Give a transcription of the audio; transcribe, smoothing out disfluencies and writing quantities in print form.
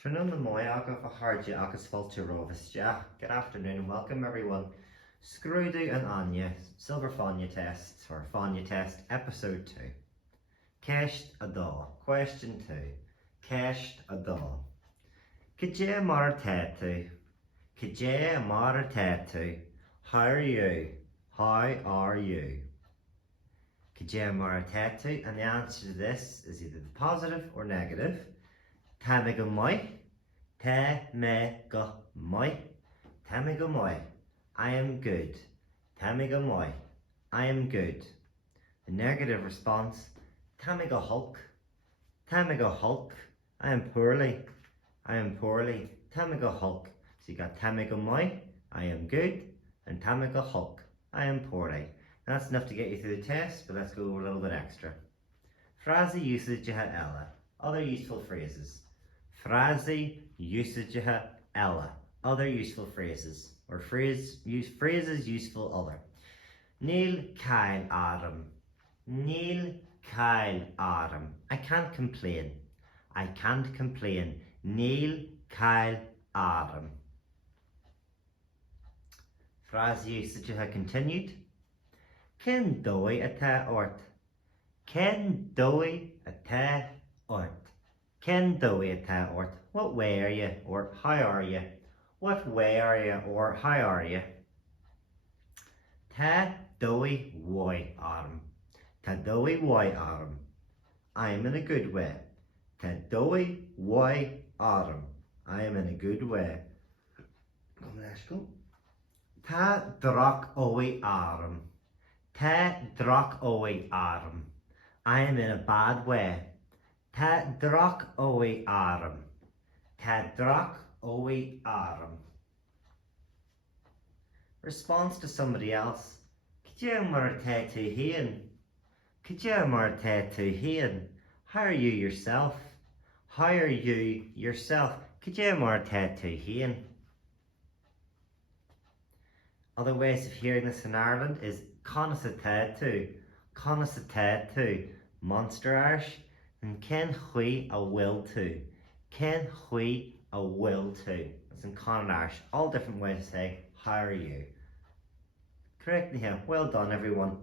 Trúna mói agah a háide agus fáilte roimhiste. Good afternoon and welcome everyone. Scrúdú and fháinne, Silver Fháinne Test, or Fháinne Test, episode 2. Ceist a dá, question 2. Ceist a dá. Cé mar tú? Cé mar tú? How are you? How are you? Cé mar tú? And the answer to this is either positive or negative. Tá me go mai. Tá me go mai. Tá me go mai. I am good. Tá me go mai. I am good. The negative response. Tá me go hulk. Tá me go hulk. I am poorly. I am poorly. Tá me go hulk. So you got tá me go mai. I am good. And tá me go hulk. I am poorly. And that's enough to get you through the test, but let's go a little bit extra. Frasy usage ella. Other useful phrases. Frasy usage ella. Other useful phrases. Or phrases useful other. Níl cael adam. Níl cael adam. I can't complain. I can't complain. Níl cael adam. Phrase usage continued. Cén dói atá ort. Cén dói atá ort. Cén dói atá ort. What way are you? Or how are you? What way are you? Or how are you? Tá dói way arm. Tá dói way arm. I am in a good way. Tá dói way arm. I am in a good way. Tá drach ói arm. Tá drach ói arm. I am in a bad way. Tá drach ói arm. Tá drach ói arm. Response to somebody else. Cé mar tá tú hían? Cé mar tá tú hían? How are you yourself? How are you yourself? Cé mar tá tú hían? Other ways of hearing this in Ireland is conas atá tú, conas atá tú, Monster Irish, and cén chuí a will tú, cén chuí a will tú. It's in Conan Irish. All different ways to say, how are you? Correct here. Well done everyone.